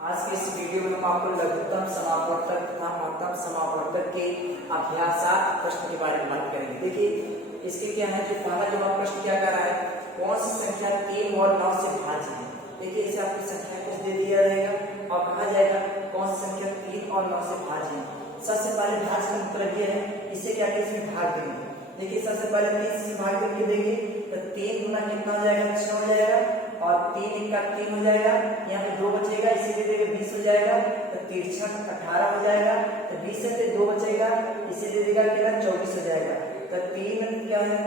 आज के इस वीडियो में हम आपको लघुत्तम समापवर्तक तथा महत्तम समापवर्तक के अभ्यासात्मक प्रश्न के बारे में बात करेंगे। देखिए इसके क्या है, जो पहला जवाब प्रश्न क्या कर रहा है, कौन सी संख्या 3 और 9 से भाज्य है। देखिए इसे आपकी संख्या कुछ दे दिया रहेगा और कहा जाएगा कौन सी संख्या 3 और 9 से भाज्य है। सबसे पहले भाज्य का मतलब यह है, इसे क्या कहते हैं, भाग देंगे। देखिए सबसे पहले 3 से भाग करके देंगे तो 3 गुना कितना हो जाएगा, 6 हो जाएगा और 3 1 का 3 हो जाएगा, यहाँ पे 2 बचेगा, इसी दे देंगे 20 हो जाएगा, तो 3 6 18 हो जाएगा, तो 20 से 2 बचेगा, इसे दे देगा कितना 24 हो जाएगा। तो 3 क्या है,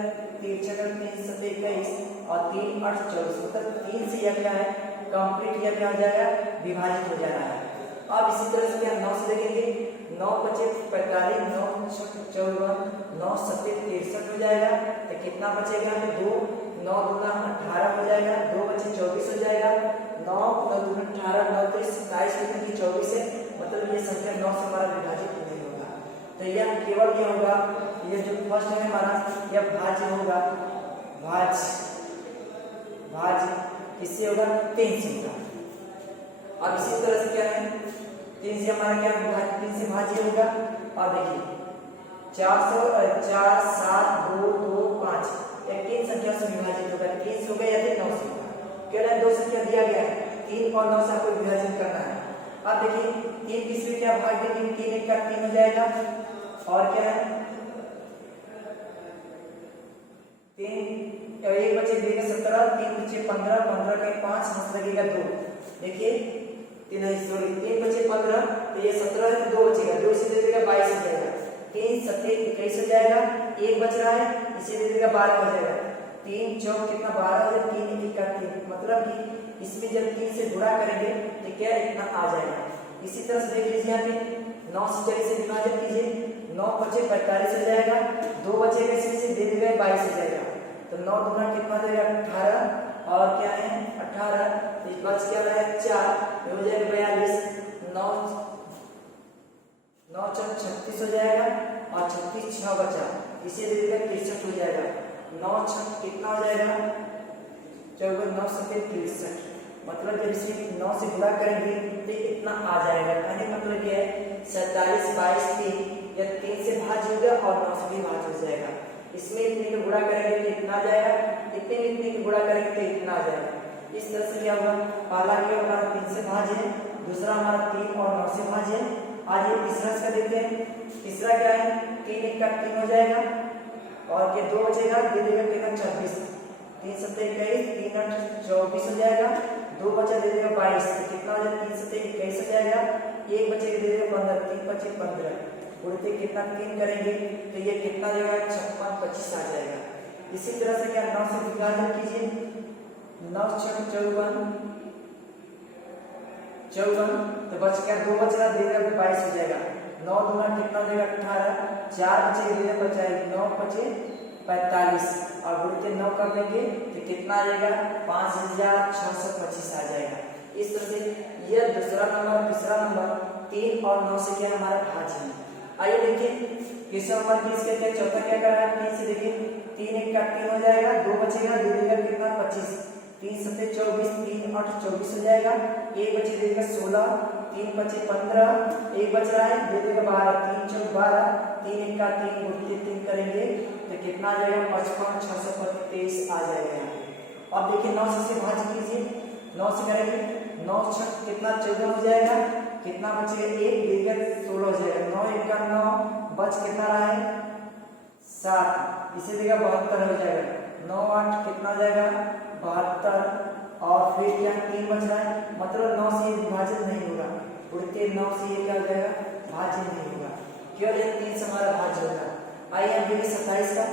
3 6 3 7 21 और 3 8 24, मतलब 3 से यह क्या है, कंप्लीट यह क्या हो जाएगा, विभाजित हो जाना है। अब इसी तरह से क्या 9 से देखेंगे, 9 बचे 45, 9 6 54, 9 7 63 हो जाएगा, तो कितना बचेगा, 2 9 दूना 18 हो जाएगा, 2 बचे 24 हो जाएगा, 9 9 दूना 18 9 3 27 की 24 है, मतलब ये संख्या 9 से हमारा विभाजित नहीं होगा। तो यह केवल क्या होगा, ये जो फर्स्ट है हमारा यह भाज्य होगा, भाज्य किससे होगा, 3 से होगा। अब इसी तरह से क्या है, 3 से हमारा क्या विभाज्य, 3 से भाज्य होगा। और देखिए 4 7 2 2 5 एक 3 संख्या से विभाजित होगा, 3 से होगा या फिर 9 से होगा, केवल 2 संख्या दिया गया है, 3 और 9 से आपको विभाजन करना है। अब देखिए 3 किसमें क्या भाग देंगे, 3 1 का 3 हो जाएगा और क्या है 3 1 बचे देगा 17, 3 बचे 15, 15 का 5 हाथ लगेगा 2। देखिए 3 बचे 15, तो ये 17 है, 2 बचेगा, 2 से दे देगा 22 हो जाएगा, 3 7 21 हो जाएगा, 1 बच रहा है, इसे दे देगा 12 हो जाएगा, 3 4 कितना 12 हो जाएगा, 3 1 का 3, मतलब कि इसमें जब 3 से गुणा करेंगे तो क्या इतना आ जाएगा। इसी तरह से देख लीजिए यहाँ पे 9 से 40 से विभाजित कीजिए, 9 बचे 45 हो जाएगा, 2 बचेगा, इसमें से दे देगा 22 हो जाएगा, तो 9 दूना कितना हो जाएगा 18 और क्या है 18, बच क्या रहा है 4 हो जाएगा 42, 9 9 4 36 हो जाएगा और 36 6 बचा, इसे दे देगा 63 हो जाएगा, 9 6 कितना हो जाएगा 54, 9 7 63, मतलब जब इसे 9 से गुणा करेंगे तो इतना आ जाएगा। कहने का मतलब यह है 47 22 3 या 3 से भाज्य होगा और 9 से भी भाज्य हो जाएगा। इसमें इतने का गुणा करेंगे तो इतना आ जाएगा, इतने का गुणा करेंगे तो इतना आ जाएगा। इस तरह से क्या होगा, पहला क्या होगा 3 से भाज्य है, दूसरा हमारा 3 और 9 से भाज्य है। आज ये तीसरा इसका देखते हैं, तीसरा क्या है 3 1 का 3 हो जाएगा और ये 2 बचेगा, दे देगा कितना 26, 3 7 21, 3 8 24 हो जाएगा, 2 बचा दे देगा 22, कितना हो जाएगा 3 7 21 हो जाएगा, 1 बचेगा दे देगा 15, 3 बचे 15, उड़ते कितना 3 करेंगे तो ये कितना हो जाएगा 56 25 आ जाएगा। इसी तरह से क्या 9 से विभाजन कीजिए, 9 6 54 तो बच गया 2 बच रहा, दे देगा 22 हो जाएगा, 9 दूना कितना हो जाएगा 18, 4 बचे दे देगा 9 बचे 45 और उड़ते 9 कर देंगे तो कितना आ जाएगा 5625 आ जाएगा। इस तरह से यह दूसरा नंबर, तीसरा नंबर 3 और 9 से क्या हमारा भाज्य है। आइए देखिए तीसरा नंबर की इसके क्या चौथा क्या कर रहा है, 3 से देखिए 3 1 का 3 हो जाएगा, 2 बचेगा, दे देगा कितना 25, 3 7 24, 3 8 24 हो जाएगा, 1 बचे दे देगा 16, 3 बचे 15, 1 बच रहा है, दे देगा 12, 3 4 12, 3 1 का 3 उड़ते 3 करेंगे तो कितना आ जाएगा 55 623 आ जाएगा। अब देखिए 9 से भाज्य कीजिए, 9 से करेंगे 9 6 कितना 14 हो जाएगा, कितना बचेगा 1 दे देगा 16 हो जाएगा, 9 1 का 9 बच कितना रहा है 7, इसे देगा 72 हो जाएगा, 9 8 कितना हो जाएगा 72 और फिर क्या 3 बच रहा है, मतलब 9 से विभाजित नहीं होगा, उड़ते 9 से ये क्या हो जाएगा भाज्य नहीं होगा, केवल ये 3 से हमारा भाज्य होगा। आइए हम देखिए 27 का,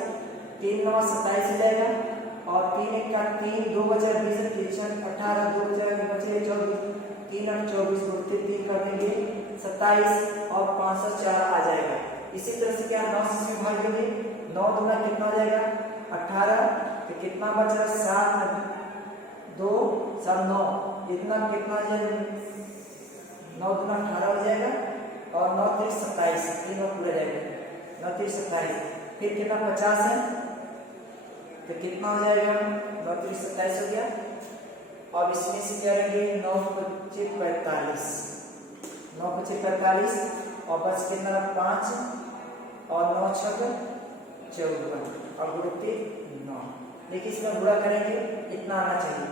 3 9 27 हो जाएगा और 3 1 का 3, 2 बचा 20 3 18, 2 बचा 24, 3 8 24 उड़ते 3 कर देंगे 27 और 504 आ जाएगा। इसी तरह से क्या 9 से भाग देंगे, 9 दूना कितना हो जाएगा 18, तो कितना बच रहा है 7 2 7 9, इतना कितना हो जाएगा 9 दूना 18 हो जाएगा और 9 3 27, 3 और पूरा जाएगा 9 3 27, फिर कितना 50 है तो कितना हो जाएगा 9 3 27 हो गया अब इसमें से क्या रहेंगे 9 पच्चे 45, 9 पच्चे 45 और बच कितना 5 और 9 छक 54 और गुणित 9। देखिए इसमें गुणा करेंगे इतना आना चाहिए,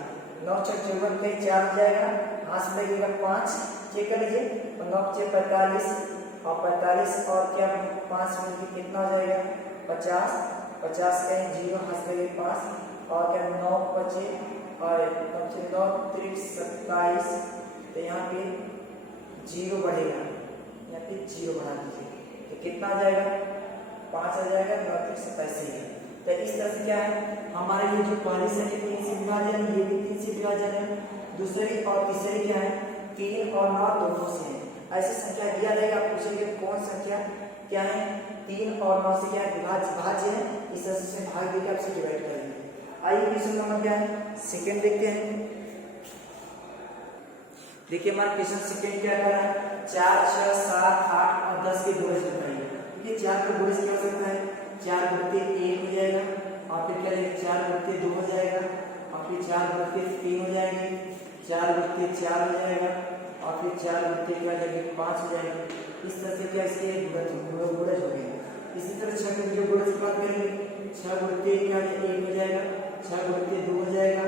9 छक 54 कहीं 4 हो जाएगा, हाथ में लगेगा 5, चेक कर लीजिए, 9 पच्चे 45 और 45 और क्या 5 मिलकर कितना हो जाएगा 50, 50 कहीं 0 हाथ में 5 और क्या 9 पच्चे और 9 त्रिक 27, तो यहाँ पे 0 बढ़ेगा, यहाँ पे 0 बढ़ा दीजिए तो कितना आ जाएगा 5 आ जाएगा, 9 त्रिक 27। तो इस तरह से क्या है हमारे ये जो पहली संख्या 3 से विभाजन, ये भी 3 से विभाजन है, दूसरी और तीसरी क्या है 3 और 9 दोनों से है। ऐसी संख्या दिया रहेगा, पूछेंगे कौन संख्या क्या है 3 और 9 से क्या विभाज्य है, इस तरह से भाग देकर आपसे डिवाइड करेंगे। आइए क्वेश्चन नंबर क्या है सेकंड देखते हैं। देखिए हमारा क्वेश्चन सेकंड क्या कर रहा है 4 6 7 8 और 10 के गुणज बताइए। देखिए 4 का गुणज क्या हो सकता है 4 गुणित 1 हो जाएगा और फिर क्या रहेगा 4 गुणित 2 हो जाएगा और फिर 4 गुणित 3 हो जाएंगे, 4 गुणित 4 हो जाएगा और फिर 4 गुणित क्या जाएगा 5 हो जाएगा। इस तरह से क्या इसके गुणज हो गए। इसी तरह 6 के जो गुणज की बात करेंगे 6 गुणित क्या 1 हो जाएगा, 6 गुणित 2 हो जाएगा,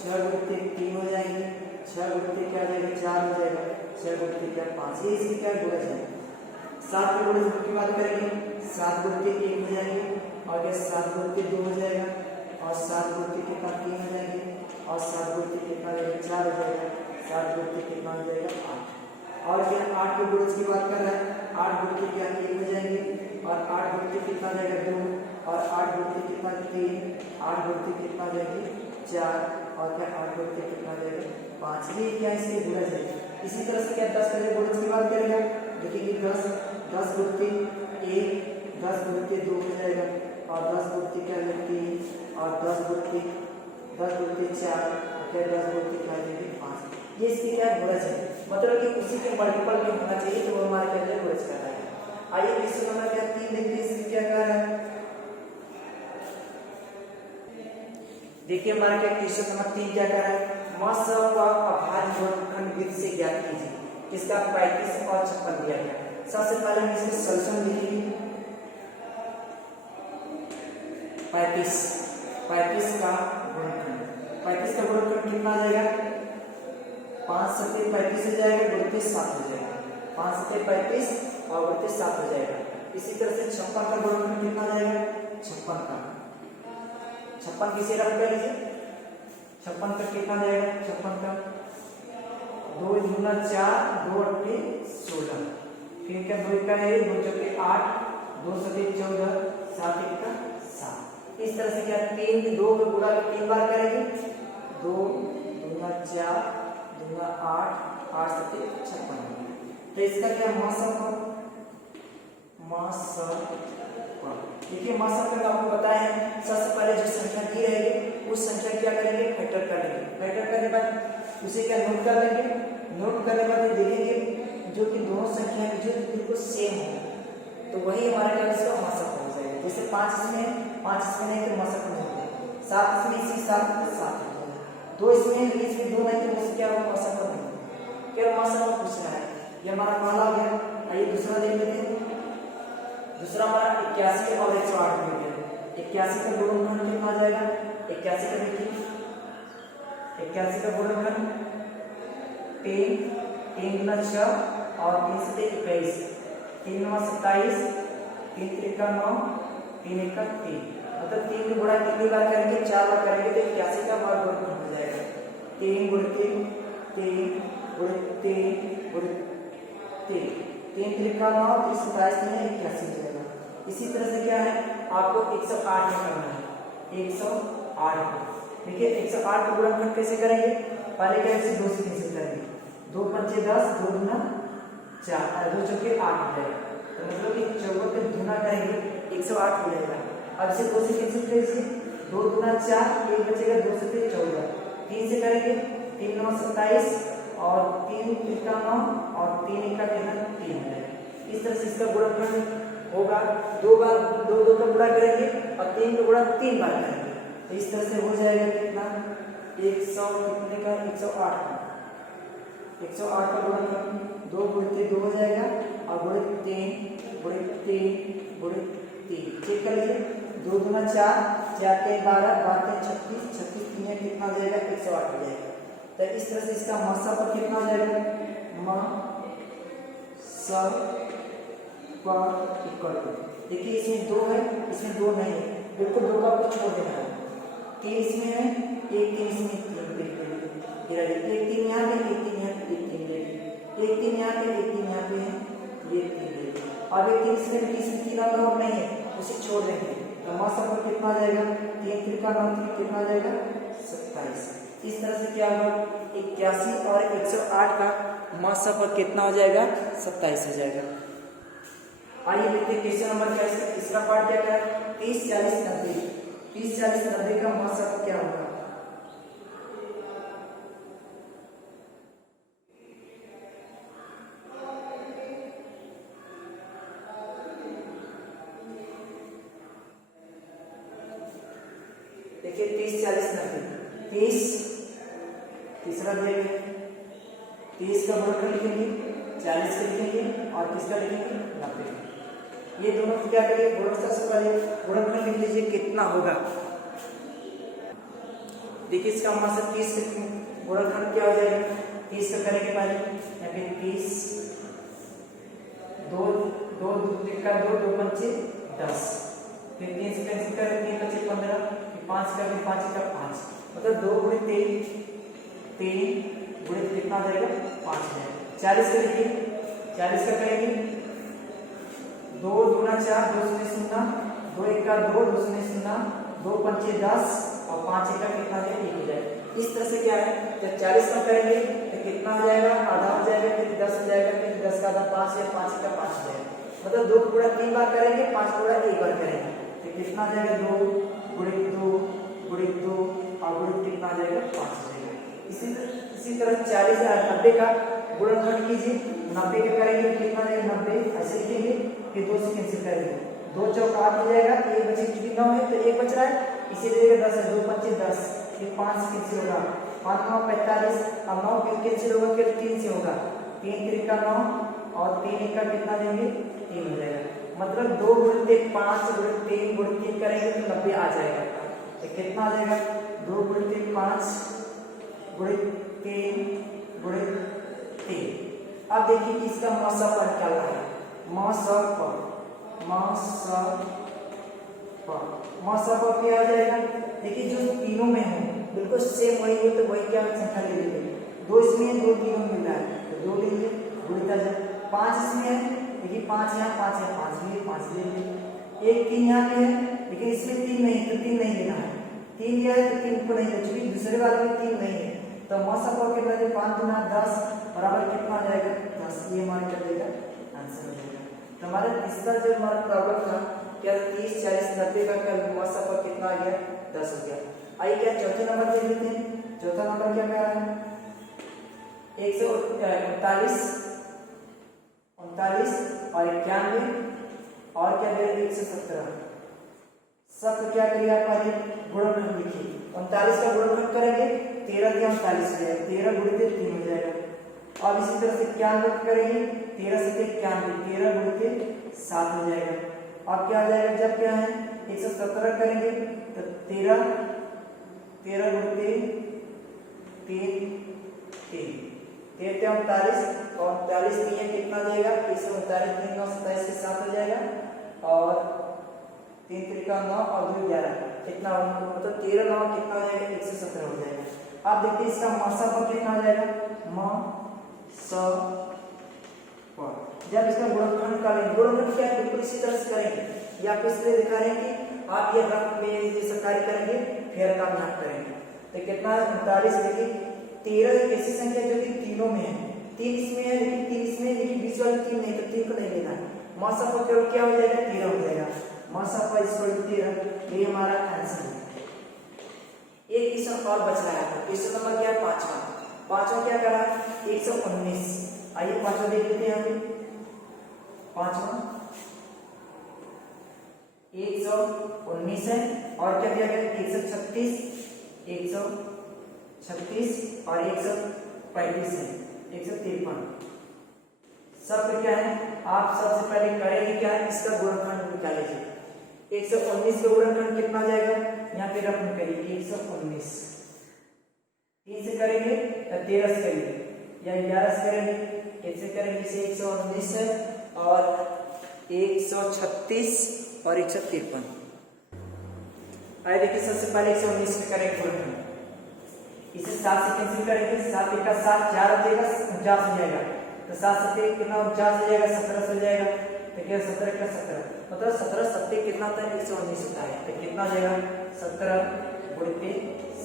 6 गुणित 3 हो जाएंगे, 6 गुणित क्या जाएगा 4 हो जाएगा, 6 गुणित क्या 5, ये इसके क्या गुणज है। 7 के गुणज की बात करेंगे 7 गुणित 1 हो जाएंगे और ये 7 गुणित 2 हो जाएगा और 7 गुणित कितना 3 हो जाएंगे और 7 गुणित कितना 4 हो जाएगा, 7 गुणित कितना हो जाएगा 8। और ये 8 के गुणज की बात कर रहा है 8 गुणित क्या 1 हो जाएंगे और 8 गुणित कितना जाएगा 2 और 8 गुणित कितना 3, 8 गुणित कितना जाएगा 4 और क्या 8 गुणित कितना जाएगा 5। ये क्या इसके गुणज है। इसी तरह से क्या 10 के गुणज की बात करेंगे देखिए 10 गुणित 1 10 गुणित 2 हो जाएगा और 10 गुणित क्या 3 और 10 गुणित 4 और क्या 10 गुणित क्या 5। ये इसकी क्या गुणज है, मतलब कि उसी के मल्टीपल में होना चाहिए तो वो हमारे क्या गुणज कर रहा है। आइए क्वेश्चन नंबर क्या 3 देखते हैं इसमें क्या कह रहा है। देखिए हमारा क्या क्वेश्चन नंबर 3 क्या कह रहा है मस का अभाज्य गुणनखंड विधि से ज्ञात कीजिए। इसका 35 और 56 दिया गया। सबसे पहले हम इसमें सॉल्यूशन लिखेंगे 35 का गुणनखंड, 35 का गुणनखंड कितना आ जाएगा 5 सत्ते 35 हो जाएगा, गुणित 7 हो जाएगा, 5 सत्ते 35 और गुणित 7 हो जाएगा। इसी तरह से 56 का गुणनखंड कितना आ जाएगा 56 किसे रख कर लीजिए 56 का कितना जाएगा 56 का 2 दूना 4 2 अट्ठे 16 फिर क्या 2 का है 2 चौके 8 2 सत्ते 14 7 एक का 7। इस तरह से क्या 3 2 का गुणा 3 बार करेंगे 2 दूना 4 दूना 8 8 सत्ते 56। तो इसका क्या देखिए मास का आपको पता है सबसे पहले जो संख्या दी रहेगी उस संख्या क्या करेंगे फैक्टर कर लेंगे, फैक्टर करने के बाद उसे क्या नोट कर लेंगे, नोट करने के बाद देखेंगे जो कि दोनों संख्या जो बिल्कुल सेम हो तो वही हमारे क्या इसका मासक हो जाएगा। जैसे 5 इसमें नहीं तो मासक नहीं होते, 7 इसमें इसी 7 हो जाएगा, 2 इसमें बीच में 2 नहीं तो उससे क्या होगा मासक नहीं, क्या मासक पूछना है। ये हमारा पहला हो गया। आइए दूसरा देख लेते हैं। दूसरा हमारा 81 और 108 में गया। 81 का गुणनखंड कितना आ जाएगा 81 का देखिए 81 का गुणनखंड 3 गुना 6 और 3 से 21 3 9 27 3 3 9 3 1 3 मतलब 3 को गुणा कितनी बार करेंगे 4 बार करेंगे तो 81 का बार गुणनखंड हो जाएगा 3 गुणित 3 गुणित 3 गुणित 3 3 3 का 9 3 27 में 81 हो जाएगा। इसी तरह से क्या है आपको 108 में करना है 108 को। देखिए 108 को गुणनखंड कैसे करेंगे पहले क्या इसे 2 से कैंसिल करेंगे 2 पंचे 10 2 गुना 4 2 चौके 8 हो जाएगा तो मतलब कि 14 पे गुना करेंगे 108 हो जाएगा। अब इसे 2 से कैंसिल करेंगे 2 गुना 4 1 बचेगा 2 से 14 3 से करेंगे 3 9 27 और 3 3 का 9 और 3 1 का कितना 3 है। इस तरह से इसका गुणनखंड होगा 2 बार 2 का गुणा करेंगे और 3 का गुणा 3 बार करेंगे तो इस तरह से हो जाएगा कितना 100 कितने का 108 का 108 का गुणनखंड 2 गुणित 2 हो जाएगा और गुणित 3 चेक कर लीजिए 2 दूना 4 4 के 12 12 के 36 36 3 कितना हो जाएगा 108 हो जाएगा। तो इस तरह से इसका मासा पर कितना हो जाएगा मासा पर इक्वल टू देखिए इसमें 2 है इसमें 2 नहीं है बिल्कुल 2 का कुछ छोड़ देना है 3 इसमें है 1 3 इसमें 3 बिल्कुल गिरा दे 1 3 यहाँ पे 1 3 यहाँ पे 1 3 1 3 यहाँ पे 1 3 यहाँ पे है ये 3 ले अब 1 3 इसमें 3 और नहीं है उसे छोड़ देंगे तो मासा पर कितना आ जाएगा 3 3 का 9 कितना आ जाएगा 27। इस तरह से क्या होगा 81 और 108 का मासा पर कितना हो जाएगा 27 हो जाएगा। आइए देखते हैं क्वेश्चन नंबर क्या है तीसरा पार्ट क्या है 30 40 90 30 40 90 का मासा पर क्या होगा देखिए 30 40 90 30 तीसरा दिया 30 का गुणनखंड लिखेंगे 40 का लिखेंगे और किसका लिखेंगे 90 ये दोनों को क्या करिए गुणनखंड से पहले गुणनखंड लिख लीजिए कितना होगा देखिए इसका मासा 30 गुणनखंड क्या हो जाएगा 30 का करेंगे पहले यहाँ पे 30 2 2 का 2 2 पंचे 10 फिर 3 से कैंसिल करें 3 बचे 15 5 का 5 का 5 मतलब 2 गुणित 3 गुणित कितना आ जाएगा 5 जाएगा 40 का लिखिए 40 का करेंगे 2 दूना 4 2 शून्य शून्य 2 1 का 2 2 शून्य शून्य 2 पंचे 10 और 5 का कितना आ जाएगा 1 हो जाएगा। इस तरह से क्या है जब 40 का करेंगे तो कितना हो जाएगा आधा हो जाएगा फिर 10 हो जाएगा फिर 10 का आधा 5 या 5 का 5 हो जाएगा मतलब 2 गुणा 3 बार करेंगे 5 गुणा 1 बार करेंगे तो कितना आ जाएगा 2 गुणित 2 गुणित 2 और गुणित कितना आ जाएगा 5 हो जाएगा। इसी तरह 40 और 90 का गुणनखंड कीजिए 90 का करेंगे कितना आएगा 90 ऐसे लिखेंगे फिर 2 से कैंसिल करेंगे 2 चौक 8 हो जाएगा 1 बचे क्योंकि 9 है तो 1 बच रहा है इसीलिए 10 है 2 5 10 फिर 5 कैंसिल होगा 5 9 45 अब 9 फिर कैंसिल होगा फिर 3 से होगा 3 3 का 9 और 3 1 का कितना देंगे 3 हो जाएगा मतलब 2 गुणित 5 गुणित 3 गुणित 3 करेंगे तो 90 आ जाएगा तो कितना आ जाएगा 2 गुणित 5 गुणित 3 गुणित 3। अब देखिए कि इसका मासा पर क्या है मासा पर क्या आ जाएगा देखिए जो तीनों में है बिल्कुल सेम वही है तो वही क्या संख्या ले लीजिए 2 इसमें 2 तीनों मिल रहा है तो 2 ले लीजिए गुणित आ जाए 5 इसमें है देखिए 5 यहाँ 5 है 5 लिए 5 ले लीजिए 1 3 यहाँ पे है लेकिन इसमें 3 नहीं तो 3 नहीं लेना है 3 लिया है तो 3 को नहीं ले चूंकि दूसरे वाले में 3 नहीं है तो मासा पर कितना है 5 गुना 10 बराबर कितना आ जाएगा 10 ये हमारा कर देगा आंसर हो जाएगा। तो हमारा तीसरा जो हमारा प्रॉब्लम था क्या 30 40 90 का क्या मासा पर कितना आ गया 10 हो गया। आइए क्या चौथे नंबर देख लेते हैं चौथा नंबर क्या क्या है 139 और 91 और क्या दे 117 सब क्या करिए आप पहले गुणनखंड लिखिए 39 का गुणनखंड करेंगे 13 के 39 हो जाएगा 13 गुणित 3 हो जाएगा। अब इसी तरह से 91 करेंगे 13 से 91 13 गुणित 7 हो जाएगा। अब क्या आ जाएगा जब क्या है 117 करेंगे तो 13 गुणित 3 39 और 39 दिए कितना जाएगा 139 3 9 27 के 7 हो जाएगा और 3 3 का 9 और 2 11 कितना मतलब 13 9 कितना हो जाएगा 117 हो जाएगा। आप देखिए इसका मासा पर कितना हो जाएगा मासा पर जब इसका गुणनखंड करेंगे गुणनखंड क्या है बिल्कुल इसी तरह से करेंगे या आप इसलिए दिखा रहे हैं कि आप ये रफ में जैसा कार्य करेंगे फिर काम ना करेंगे तो कितना 39 देखिए 13 एक ऐसी संख्या जो कि तीनों में है 3 इसमें है लेकिन 3 इसमें लेकिन बीच वाले 3 नहीं तो 3 को नहीं लेना है मासा पर केवल क्या हो जाएगा 13 हो जाएगा मासा पर इसको 13 ये हमारा आंसर है। एक क्वेश्चन और बच रहा है क्वेश्चन नंबर क्या है पांचवा क्या करा 119 आइए पांचवा देख लेते हैं यहाँ पे पांचवा 119 है और क्या दिया गया 136 136 136 और 135 है, 153। सब क्या है, आप सबसे पहले करेंगे क्या है, इसका गुणनखंड निकाल लीजिए। 119 का गुणनखंड कितना जाएगा, यहाँ पे रकम करिए 119। 3 से करेंगे या 13 से करेंगे या 11 से करेंगे, कैसे करेंगे, इसे 119 है और 136 और 153। आइए देखिए, सबसे पहले 119 का करेंगे गुणनखंड। इसे 7 से कैंसिल करेंगे, 7 एक का 7, 4 हो जाएगा, 49 हो जाएगा। तो 7 7 कितना 49 हो जाएगा, 17 हो जाएगा। तो क्या 17 का 17, मतलब 17 7 कितना होता है, 119 होता है। तो कितना हो जाएगा, 17 गुणित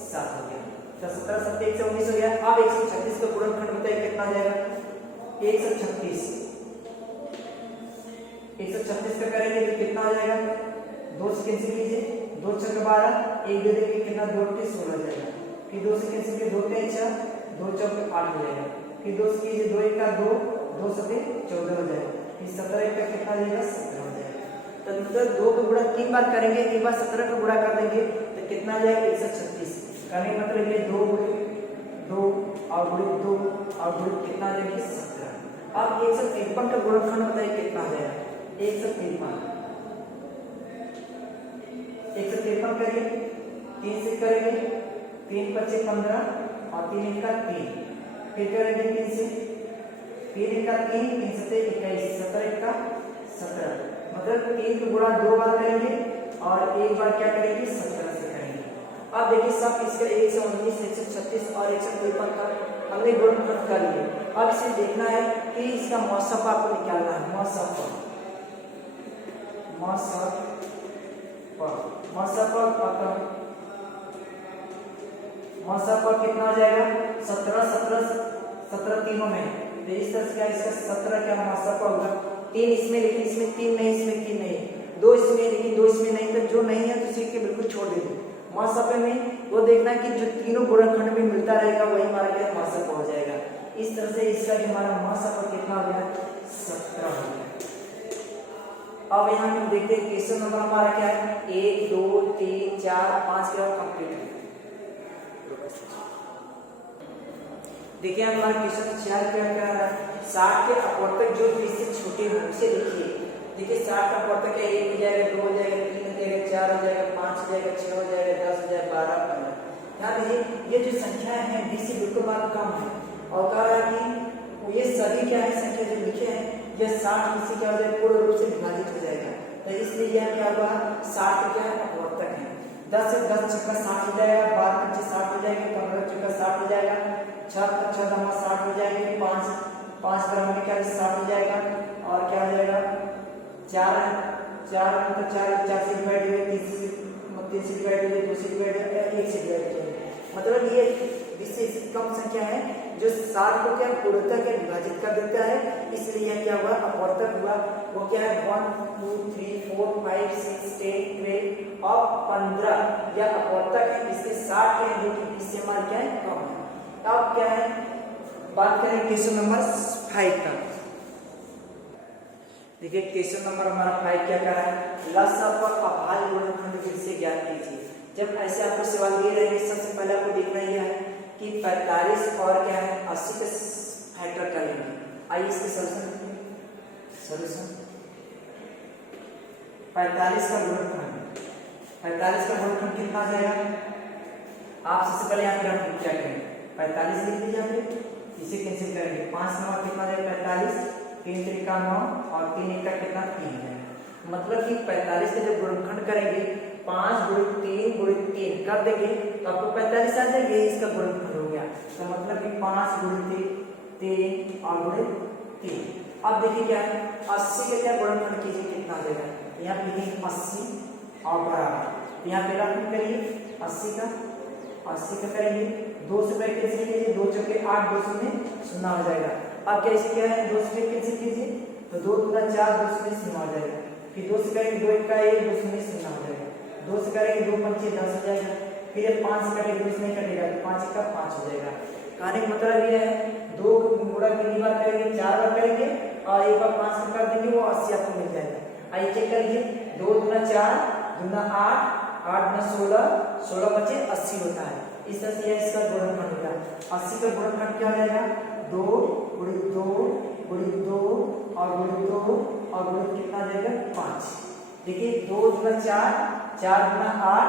7 हो गया। तो 17 7 119 हो गया। अब 136 का गुणनखंड बताइए कितना हो जाएगा, 136। 136 का करेंगे तो कितना हो जाएगा, 2 से कैंसिल कीजिए, 2 6 12, 1 दे देंगे कितना, 2 8 16 हो जाएगा। फिर 2 से कैंसिल कीजिए, 2 3 6, 2 4 8 हो जाएगा। फिर 2 से कीजिए, 2 1 का 2, 2 7 14 हो जाएगा। फिर 17 1 का कितना हो जाएगा, 17 हो जाएगा। तो मतलब 2 का गुणा 3 बार करेंगे, एक बार 17 का गुणा कर देंगे तो कितना आ जाएगा, 136। कहने का मतलब ये 2 गुणित 2 और गुणित 2 और गुणित कितना आ जाएगा, 17। अब 153 का गुणनखंड बताइए कितना आ जाएगा, 153। 153 करिए, 3 से करेंगे, 3 5 15 और 3 1 का 3। फिर करेंगे 3 से, 3 1 का 3, 3 7 21, 17 1 का 17। मतलब 3 का गुणा 2 बार करेंगे और एक बार क्या करेंगे, 17 से करेंगे। अब देखिए सब इसका 119 136 और 153 का हमने गुणनखंड कर लिए। अब इसे देखना है कि इसका मौसम आपको निकालना है। मौसम पर कितना हो जाएगा, 17 17 17 तीनों में, तो इस तरह से इसका 17 क्या मौसम पर होगा। 3 इसमें, लेकिन इसमें 3 नहीं, इसमें 3 नहीं, 2 इसमें, लेकिन 2 इसमें नहीं, तो जो नहीं है तो उसी के बिल्कुल छोड़ दे दो। मौसम में वो देखना है कि जो तीनों गुणनखंड में मिलता रहेगा वही हमारा क्या मौसम हो जाएगा। इस तरह से इसका जो हमारा मौसम कितना हो गया, 17 हो गया। अब यहाँ हम देखते हैं क्वेश्चन नंबर हमारा क्या है, 1 2 3 4 5 का कंप्लीट है। देखिए हमारा क्वेश्चन 4 क्या कह रहा है, 60 के अपवर्तक जो 20 से छोटे हो उसे लिखिए। देखिए 60 का अपवर्तक है, 1 हो जाएगा, 2 हो जाएगा, 3 हो जाएगा, 4 हो जाएगा, 5 हो जाएगा, 6 हो जाएगा, 10 हो जाएगा, 12 15। यहाँ देखिए ये जो संख्या है 20 से बिल्कुल बात कम है और कह रहा है कि ये सभी क्या है संख्या जो लिखे हैं यह 60 से क्या हो जाएगा, पूर्ण रूप से विभाजित हो जाएगा। तो इसलिए यह क्या हुआ, 60 क्या है अपवर्तक है। 10 से 10 छक्का 60 हो जाएगा, 12 25 60 हो जाएगा, 15 चौका 60 हो जाएगा, 6 6 दमा 60 हो जाएंगे, 5 5 ग्राम क्या 60 हो जाएगा और क्या हो जाएगा 4 4 मतलब 4 से डिवाइड हुए, 3 से डिवाइड हुए, 2 से डिवाइड हुए, 1 से डिवाइड हुए। मतलब ये 20 से कम संख्या है जो 60 को क्या पूर्णतः क्या विभाजित कर देता है। इसलिए यह क्या हुआ अपवर्तक हुआ। वो क्या है 1 2 3 4 5 6 10 12 और 15 यह अपवर्तक है। इसके 60 है जो कि 20 से हमारा क्या है कम है। अब क्या है बात करें क्वेश्चन नंबर 5 का। देखिए क्वेश्चन नंबर हमारा 5 क्या कर रहा है, लसाअ पर अभाज्य गुणनखंड विधि से ज्ञात कीजिए। जब ऐसे आपको सवाल दिए रहेंगे सबसे पहले आपको देखना यह है कि 45 और क्या है 80 का फैक्टर कर लेंगे। आइए इसके सॉल्यूशन 45 का गुणनखंड, 45 का गुणनखंड कितना आ जाएगा, आप सबसे पहले यहाँ पे क्या करेंगे 45 लिख लीजिए, आप इसे कैंसिल करेंगे, 5 9 कितना आ जाएगा 45, 3 3 का 9 और 3 1 का कितना 3 है। मतलब कि 45 का जब गुणनखंड करेंगे 5 गुणित 3 गुणित 3 कर देंगे तो आपको 45 आ जाएगा, इसका गुणनखंड हो गया। तो मतलब कि 5 गुणित 3 और गुणित 3। अब देखिए क्या है 80 का क्या गुणनखंड कीजिए कितना आ जाएगा, यहाँ पे 80 और बराबर यहाँ पे रखना करिए 80 का करेंगे, 2 से पहले कैंसिल कीजिए, 2 चौके 8, 2 में 0 हो जाएगा। अब कैसे क्या है 2 से कैंसिल कीजिए तो 2 दूना 4, 2 में 0 हो जाएगा। फिर 2 से करेंगे 2 1 का 1, 2 में 0 हो जाएगा। 2 से करेंगे 2 5 10 हो जाएगा। फिर 5 से करेंगे 2 से नहीं कटेगा तो 5 का 5 हो जाएगा। कहने का मतलब ये है 2 गुणा कितनी बार करेंगे 4 बार करेंगे और एक बार 5 से कर देंगे वो 80 आपको मिल जाएगा। आइए चेक करिए 2 दूना 4 दूना 8, 8 दूना 16, 16 बचे 80 होता है। इस तरह से इसका गुणनखंड होगा। 80 का गुणनखंड क्या हो जाएगा 2 गुणित 2 गुणित 2 और गुणित 2 और गुणित कितना जाएगा 5। देखिए 2 गुना 4, 4 गुना 8,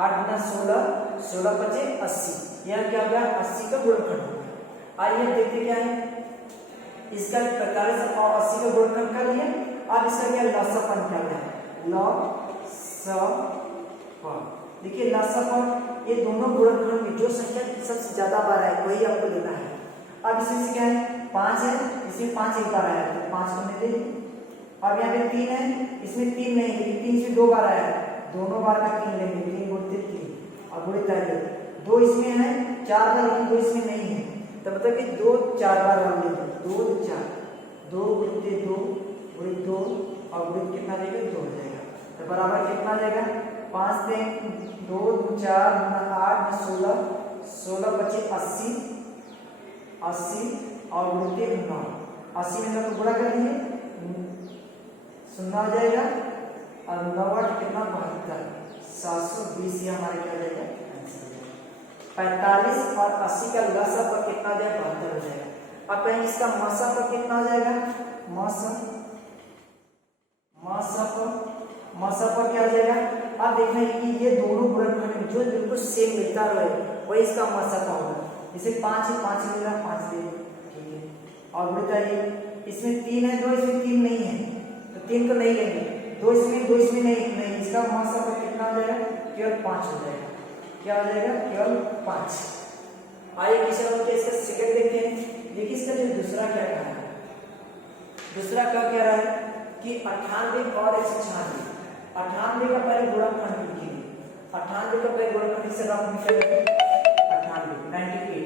8 गुना 16, 16 बचे 80। यह क्या होगा 80 का गुणनखंड होगा। आइए देखते क्या है इसका 45 और 80 का गुणनखंड कर लिए। अब इसका क्या लसापन निकालना है लसापन। देखिए लसापन ये दोनों गुणनखंड में जो संख्या सबसे ज्यादा बार है वही आपको लेना है। अब इसमें से क्या है 5 है, इसमें 5 एक बार आया है तो 5 को ले लें। अब यहाँ पे 3 है, इसमें 3 नहीं है, 3 से 2 बार आया है, दोनों बार का 3 लेंगे, 3 गुणित 3 और गुणित 2 इसमें है 4 बार, लेकिन 2 इसमें नहीं है तो मतलब कि 2 4 बार हम लेंगे 2 4, 2 गुणित 2 गुणित 2 और गुणित कितना देगा 2 हो जाएगा। तो बराबर कितना जाएगा 5 से 2 4 8 16, 16 बचे 80, 80 और गुणित 9, 80 में हम गुणा कर लीजिए 0 आ जाएगा और 9 8 कितना 72, 720 ये हमारा क्या जाएगा 45 और 80 का लसा पर कितना आ जाएगा 72 हो जाएगा। अब कहेंगे इसका मसा पर कितना हो जाएगा मसा पर क्या हो जाएगा। अब देखना है कि ये दोनों गुणनखंड जो बिल्कुल सेम मिलता रहे वही इसका मसा का होगा। जैसे 5 है 5 मिल रहा 5 ले ठीक है। और बताइए इसमें 3 है 2 इसमें 3 नहीं है तो 3 को नहीं लेंगे, 2 इसमें नहीं, इसका मसा पर कितना हो जाएगा केवल 5 हो जाएगा। क्या हो जाएगा केवल 5। आइए क्वेश्चन नंबर इसका सेकंड देखते हैं। देखिए इसका जो दूसरा क्या कह रहा है, दूसरा क्या कह रहा है कि 98 और 196, 98 का पहले गुणनखंड कीजिए, 98 का पहले गुणनखंड से आप निकालेंगे 98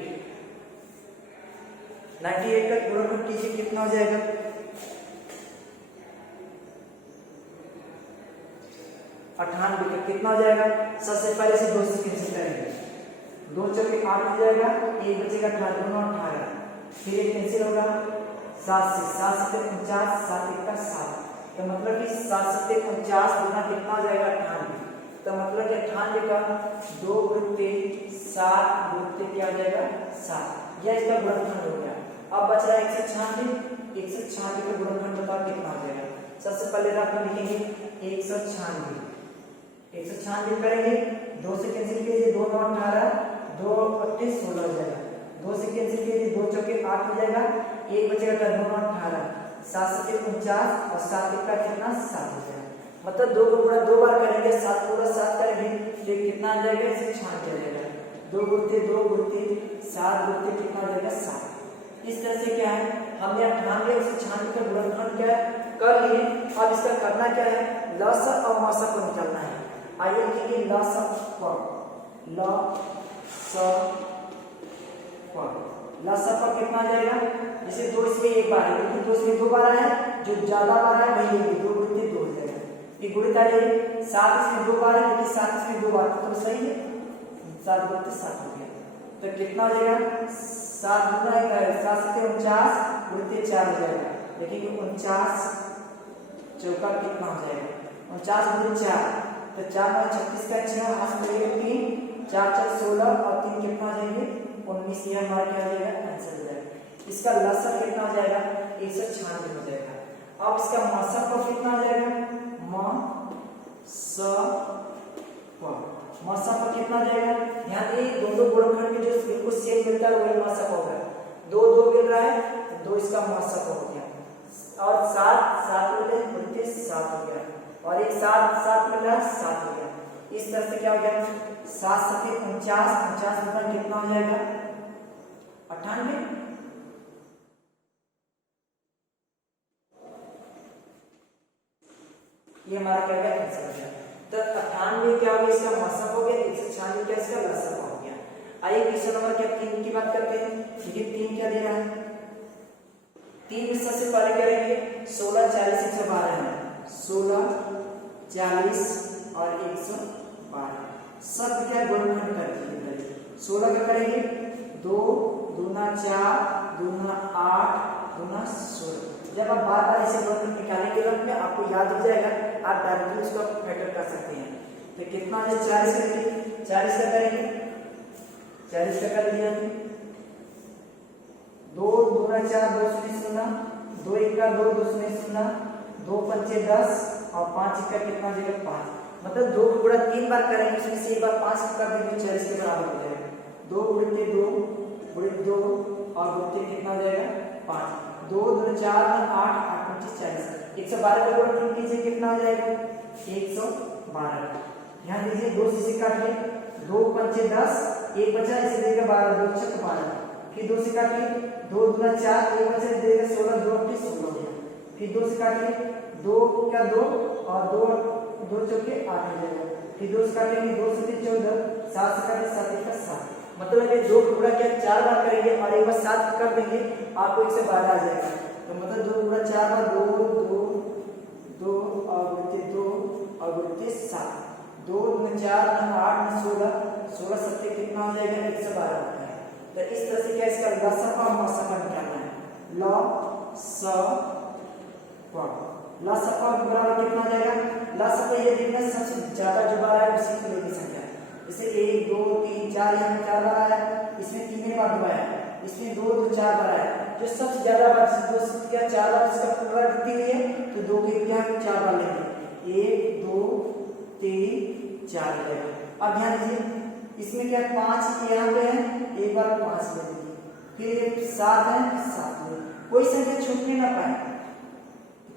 98 का गुणनखंड कीजिए कितना हो जाएगा 98 का कितना हो जाएगा। सबसे पहले से 2 से कैंसिल करेंगे, 2 चौके 8 हो जाएगा, 1 बचेगा 18, दोनों 18, फिर एक कैंसिल होगा 7 से 49, 7 1 का 7 तो मतलब कि 7 7 49 गुना कितना हो जाएगा 98 तो मतलब कि 98 का 2 गुणित 7 गुणित क्या हो जाएगा 7। यह इसका गुणनखंड हो गया। अब बच रहा है 196, 196 का गुणनखंड बताओ कितना हो जाएगा। सबसे पहले आप लिखेंगे 196, 196 करेंगे, 2 से कैंसिल कीजिए 2 9 18, 2 25 16 हो जाएगा, 2 से कैंसिल कीजिए 2 चौके 8 हो जाएगा, 1 बचेगा 2 9 18, 7 से 49 और 7 1 का कितना 7 हो जाएगा। मतलब 2 को गुणा 2 बार करेंगे 7 पूरा 7 करेंगे तो कितना आ जाएगा 196 आ जाएगा। 2 गुणित 2 गुणित 7 गुणित कितना आ जाएगा 7। इस तरह से क्या है हमने 98 और 196 का गुणनखंड क्या कर लिए। अब इसका करना क्या है लसा और मसा को निकालना है। आइए लिखेंगे लसा पर कितना आ जाएगा। जैसे 2 इसमें एक बार है लेकिन 2 इसमें 2 बार आया, जो ज्यादा बार है वही लेंगे 2 गुणित 2 हो जाएगा। ये गुणित आ जाएगी 7 इसमें 2 बार है लेकिन 7 इसमें 2 बार तो सही है 7 गुणित 7 हो गया तो कितना हो जाएगा 7 गुना 7 से 49 गुणित 4 हो जाएगा। देखिए 49 चौका कितना हो जाएगा 49 गुणित 4 तो 4 9 36 का 6 हाथ में 3 4 4 16 और 3 कितना हो जाएंगे 19। ये हमारा क्या हो जाएगा आंसर हो जाएगा। इसका लसा कितना हो जाएगा 196 हो जाएगा। अब इसका मसा पर कितना हो जाएगा मसा पर कितना हो जाएगा। ध्यान दिए दोनों गुणनखंड में जो बिल्कुल सेम मिलता है वही मसा पर होगा। 2 2 मिल रहा है तो 2 इसका मसा पर हो गया और 7 7 मिल रहे गुणित 7 हो गया और एक 7 7 मिल रहा है 7 हो गया। इस तरह से क्या हो गया 7 7 49 50 गुना कितना हो जाएगा 98। ये हमारा क्या गया आंसर हो गया। तो 98 क्या हो गया इसका मसा हो गया, 196 क्या इसका लसा हो गया। आइए क्वेश्चन नंबर क्या 3 की बात करते हैं। देखिए 3 क्या दे रहा है 3 में सबसे पहले करेंगे 16 40 112 है 16 40 और 112 सब क्या गुणनखंड करके 16 का करेंगे 2 दूना 4 दूना 8 दूना 16। जब आप बार बार इसे गुणनखंड निकालेंगे वक्त में आपको याद हो जाएगा, आप डायरेक्टली उसको फैक्टर कर सकते हैं। तो कितना है 40 करेंगे 40 का करेंगे 40 का कर लीजिए, 2 दूना 4, 2 शून्य 0, 2 1 का 2, 2 शून्य 0, 2 पंचे 10 और 5 का कितना हो जाएगा 5। मतलब 2 को गुणा 3 बार करेंगे, उसमें से एक बार 5 कर देंगे 40 के बराबर हो जाएगा। 2 गुणित 2 गुणित 2 और गुणित कितना हो जाएगा 5। 2 दूना 4, 8, 8 25 40। 112 का गुणा 3 कीजिए, कितना हो जाएगा 112। ध्यान दीजिए 2 से काटिए, 2 पंचे 10, 1 बचा, इसे देगा 12, 2 छक 12। फिर 2 से काटिए, 2 दूना 4, 1 बचा देगा 16, 2 अपने 16 हो गया। फिर 2 से काटिए, 2 का 2 और 2 चौके 8 हो जाएगा। फिर 2 से काटेंगे, 2 से 14, 7 से काटे 7 का 7। मतलब ये 2 गुणा क्या 4 बार करेंगे और एक बार 7 कर देंगे, आपको 112 आ जाएगा। तो मतलब 2 गुणा 4 बार 2 2 2 और गुणित 2 और गुणित 7। 2 दूना 4, 8 16, 16 7 कितना हो जाएगा 112 होता है। तो इस तरह से क्या इसका लसपा मसपा निकालना है। लसपा के बराबर कितना हो जाएगा, लसपा ये देखना सबसे ज्यादा जो बार है उसी की लेनी संख्या। जैसे 1 2 3 4 यहाँ 4 बार आया, इसमें 3 बार हुआ है, इसमें 2 2 4 बार आया। जो सबसे ज्यादा बार जो क्या 4 बार इसका पुनरावृत्ति हुई है, तो 2 के क्या 4 बार लेंगे, 1 2 3 4 हो जाएगा। अब ध्यान दीजिए इसमें क्या 5 यहाँ पे है, एक बार 5 ले लीजिए, फिर 7 है 7 ले, कोई संख्या छूटने ना पाए।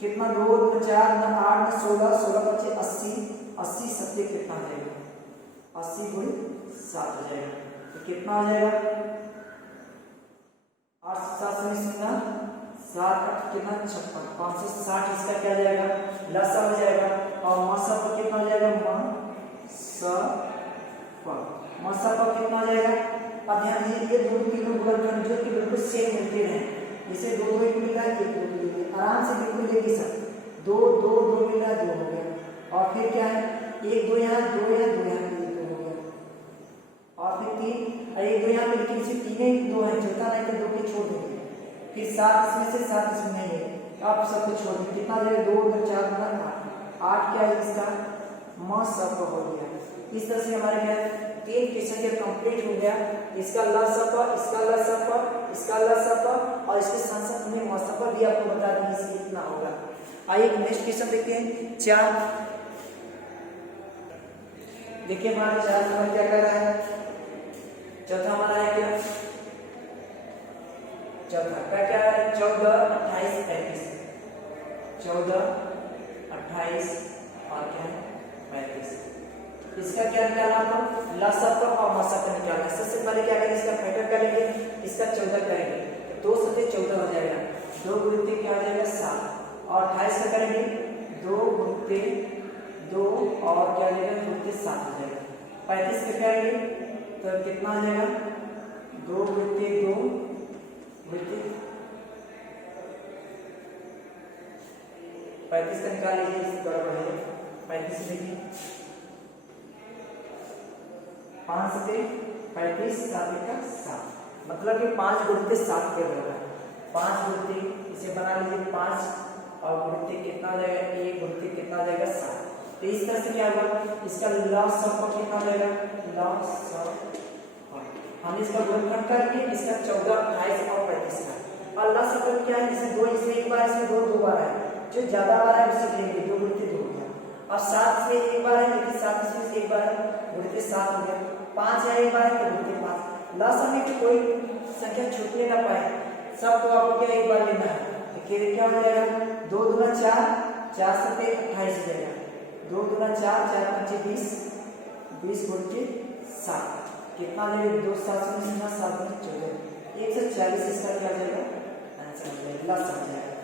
कितना 2 2 4 9 8 16, 16 बचे 80, 80 7 कितना हो जाएगा 80 गुणित 7 हो जाएगा। तो कितना हो जाएगा 8 7 0 7 8 कितना 56, 560 इसका क्या हो जाएगा लसा हो जाएगा। और मसा पर कितना हो जाएगा मसा पर कितना हो जाएगा। अब ध्यान दीजिए ये दोनों की गुणनखंड जो कि बिल्कुल सेम मिलते हैं, जैसे 2 2 1 मिल रहा है 1 2 मिल रहा है, आराम से बिल्कुल एक ही साथ 2 2 2 मिल रहा है 2 हो गया। और फिर क्या है 1 2 यहाँ 2 यहाँ 2 यहाँ 2 हो गया। और फिर 3 और 1 2 यहाँ पे, लेकिन सिर्फ 3 ही 2 है, चौथा नहीं तो 2 के छोड़ देंगे। फिर 7 इसमें से 7 इसमें नहीं है, आप सब कुछ छोड़ देंगे। कितना हो जाएगा 2 2 4 8 8 क्या है इसका म सब हो गया। इस तरह से हमारे क्या 3 क्वेश्चन के कंप्लीट हो गया। इसका लसपा, इसका लसपा, इसका लसपा और इसके साथ साथ हमने मसपा भी आपको बता दी इसलिए कितना होगा। आइए नेक्स्ट क्वेश्चन देखते हैं 4। देखिए हमारा 4 नंबर क्या कर रहा है, चौथा हमारा है क्या चौथा क्या है 14 28 35, 14 28 और क्या है 35। इसका क्या निकालना आपको लसपा और मसपा निकालना है। सबसे पहले क्या करेंगे इसका फैक्टर करेंगे, इसका 14 करेंगे तो 2 7 14 हो जाएगा। 2 गुणित क्या हो जाएगा 7 और 28 का करेंगे 2 गुणित 2 और क्या हो जाएगा गुणित 7 हो जाएगा। 35 का करेंगे तो कितना हो जाएगा 2 गुणित 2 गुणित 35 का निकाल लीजिए, इस बराबर है 35 देखिए 5 से 35 7 का 7, मतलब कि 5 गुणित 7 के बराबर है। 5 गुणित इसे बना लीजिए 5 और गुणित कितना हो जाएगा 1 गुणित कितना हो जाएगा 7। तो इस तरह से क्या होगा इसका लसपा कितना हो जाएगा लसपा। हम इसका गुणनखंड करके इसका 14 28 और 35 का और लसपा क्या है, जैसे 2 इसमें एक बार इसमें 2 2 बार है, जो ज्यादा बार है उसे लेंगे 2 गुणित 2 हो गया। और 7 इसमें एक बार है, लेकिन 7 इसमें से एक बार है गुणित 7 हो गया। 5 है एक बार है तो गुणित 5। लसपा में कोई संख्या छूटने ना पाए, सब तो आपको क्या एक बार लेना है। तो क्या हो जाएगा 2 दूना 4 4 7 28 हो जाएगा। 2 दूना 4 4 5 20 20 गुणित 7 कितना लेंगे 2 7 में 7 में 14 140 इसका क्या हो जाएगा आंसर हो जाएगा लसपा हो जाएगा।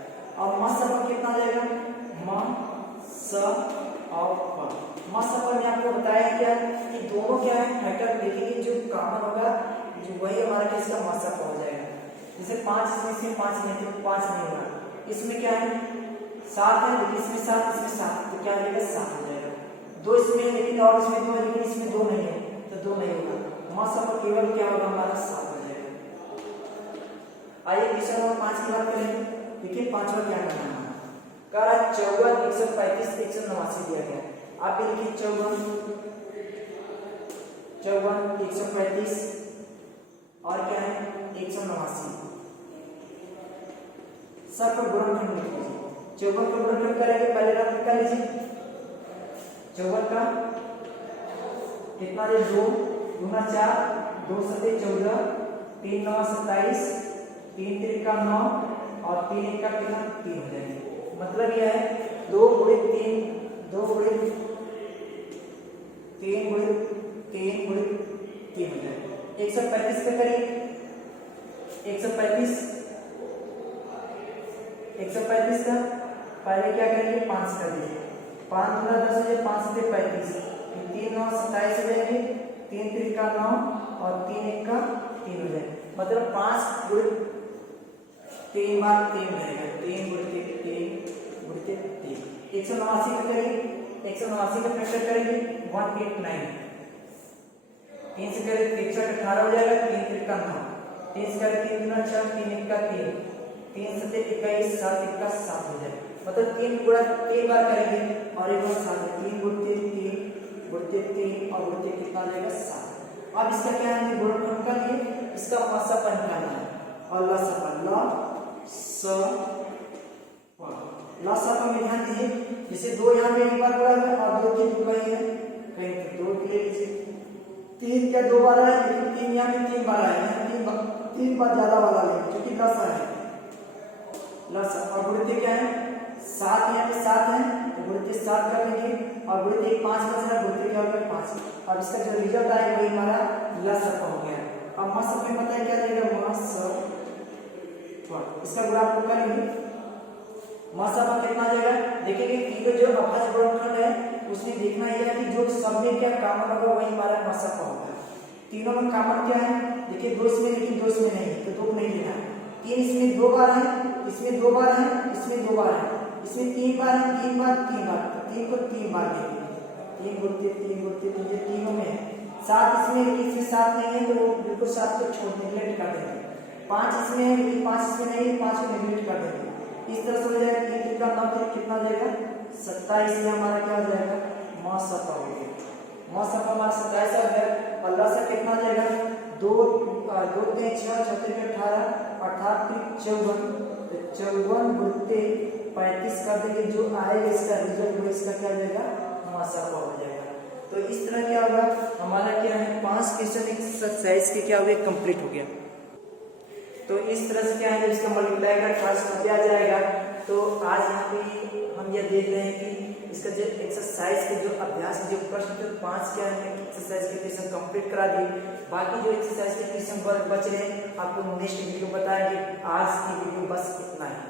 और मसपा कितना हो जाएगा मसपा में आपको बताया क्या कि दोनों क्या है फैक्टर देखेंगे, जो कॉमन होगा जो वही हमारा किसका मसपा हो जाएगा। जैसे 5 इसमें से 5 नहीं तो 5 नहीं होगा। इसमें क्या है 7 है, लेकिन इसमें 7 इसमें 7 तो क्या हो जाएगा 7 हो जाएगा। 2 इसमें लेकिन और इसमें 2 है, लेकिन इसमें 2 नहीं है तो 2 नहीं होगा। मसपा केवल क्या होगा हमारा 7 हो जाएगा। आइए क्वेश्चन नंबर 5 की बात करें। देखिए 5वां क्या करना है, कह रहा 54 135 189 दिया गया। आप भी लिखिए 54 135 और क्या है 189। सबका गुणनखंड लिख लीजिए। 54 का गुणनखंड करेंगे, पहले रफ कर लीजिए। 54 का कितना है 2 गुना 4, 2 सते 14, 3 9 27, 3 3 का 9 और 3 1 का कितना 3 हो जाएंगे। मतलब यह है 2 गुणे 3, 2 गुणे 3 गुणे 3 गुणे 3 हो जाएगा। 135 का करिए। 135 का पहले क्या करेंगे 5 कर दीजिए। 5 गुना 10 हो जाए 5 से 35, 3 9 27 हो जाएंगे, 3 3 का 9 और 3 1 का 3 हो जाएगा। मतलब 5 गुणे 3 बार 3 रहेगा, 3 गुणे 3 गुणे 3। 189 का करेंगे। 189 का फैक्टर करेंगे 189। 3 से करें 3 6 18 हो जाएगा, 3 3 का 9, 3 से करें 3 गुना 6, 3 1 का 3, 3 7 21, 7 1 का 7 हो जाएगा। मतलब 3 गुणा 3 बार करेंगे और एक बार 7, 3 गुणते 3 गुणते 3 और गुणते कितना आ जाएगा 7। अब इसका क्या है गुणनखंड का लिए इसका मसापन निकालना है और लसापन लसापन में ध्यान दीजिए। जैसे 2 यहाँ पे एक बार बोला है और 2 3 कहीं है, कहीं तो 2 ले लीजिए। 3 क्या 2 बार है, लेकिन 3 यहाँ पे 3 बार है, 3 बार ज्यादा वाला ले क्योंकि लसा है। लसा और गुणित क्या है 7, यहाँ पे 7 है तो गुणित 7 कर लेंगे और गुणित 5 बच रहा, गुणित क्या हो गया 5। अब इसका जो रिजल्ट आएगा वही हमारा लसप हो गया। अब मसप में पता है क्या देगा मसप, इसका गुणा आप लोग करेंगे। मसप में कितना आ जाएगा देखेंगे तीनों जो अभाज्य गुणनखंड है उसमें देखना ही है कि जो सब में क्या कॉमन होगा वही हमारा मसप होगा। तीनों में कॉमन क्या है देखिए 2 इसमें, लेकिन 2 इसमें नहीं तो 2 नहीं लेना है। 3 इसमें 2 बार है, इसमें 2 बार है, इसमें 2 बार है, इसमें 3 बार है, 3 बार 3 बार, 3 को 3 बार लेंगे। 3 गुणित 3 गुणित 3 ये तीनों में है। 7 इसमें, लेकिन इसमें 7 नहीं है तो वो बिल्कुल 7 को छोड़ देंगे, नेगलेक्ट कर देंगे। 5 इसमें है, लेकिन 5 इसमें नहीं है, 5 को नेगलेक्ट कर देंगे। इस तरह से हो जाएगा 3 3 का 9 कितना हो जाएगा 27। ये हमारा क्या हो जाएगा मसप हो गया। मसप हमारा 27 हो गया। और लसा कितना हो जाएगा 2 2 3 6 6 3 18 18 54, 54 गुणते 35 कर देंगे। जो आएगा इसका रिजल्ट वो इसका क्या हो जाएगा मसप हो जाएगा। तो इस तरह क्या होगा हमारा क्या है 5 क्वेश्चन एक्सरसाइज के क्या हो गया कंप्लीट हो गया। तो इस तरह से क्या है जब इसका मल्टीप्लाई का ट्रांसफर किया जाएगा तो आज यहाँ पे हम यह देख रहे हैं कि इसका जो एक्सरसाइज के जो अभ्यास जो प्रश्न थे 5 क्या है एक्सरसाइज के क्वेश्चन कंप्लीट करा दिए। बाकी जो एक्सरसाइज के क्वेश्चन बच रहे हैं आपको नेक्स्ट वीडियो बताएंगे। आज की वीडियो बस इतना है।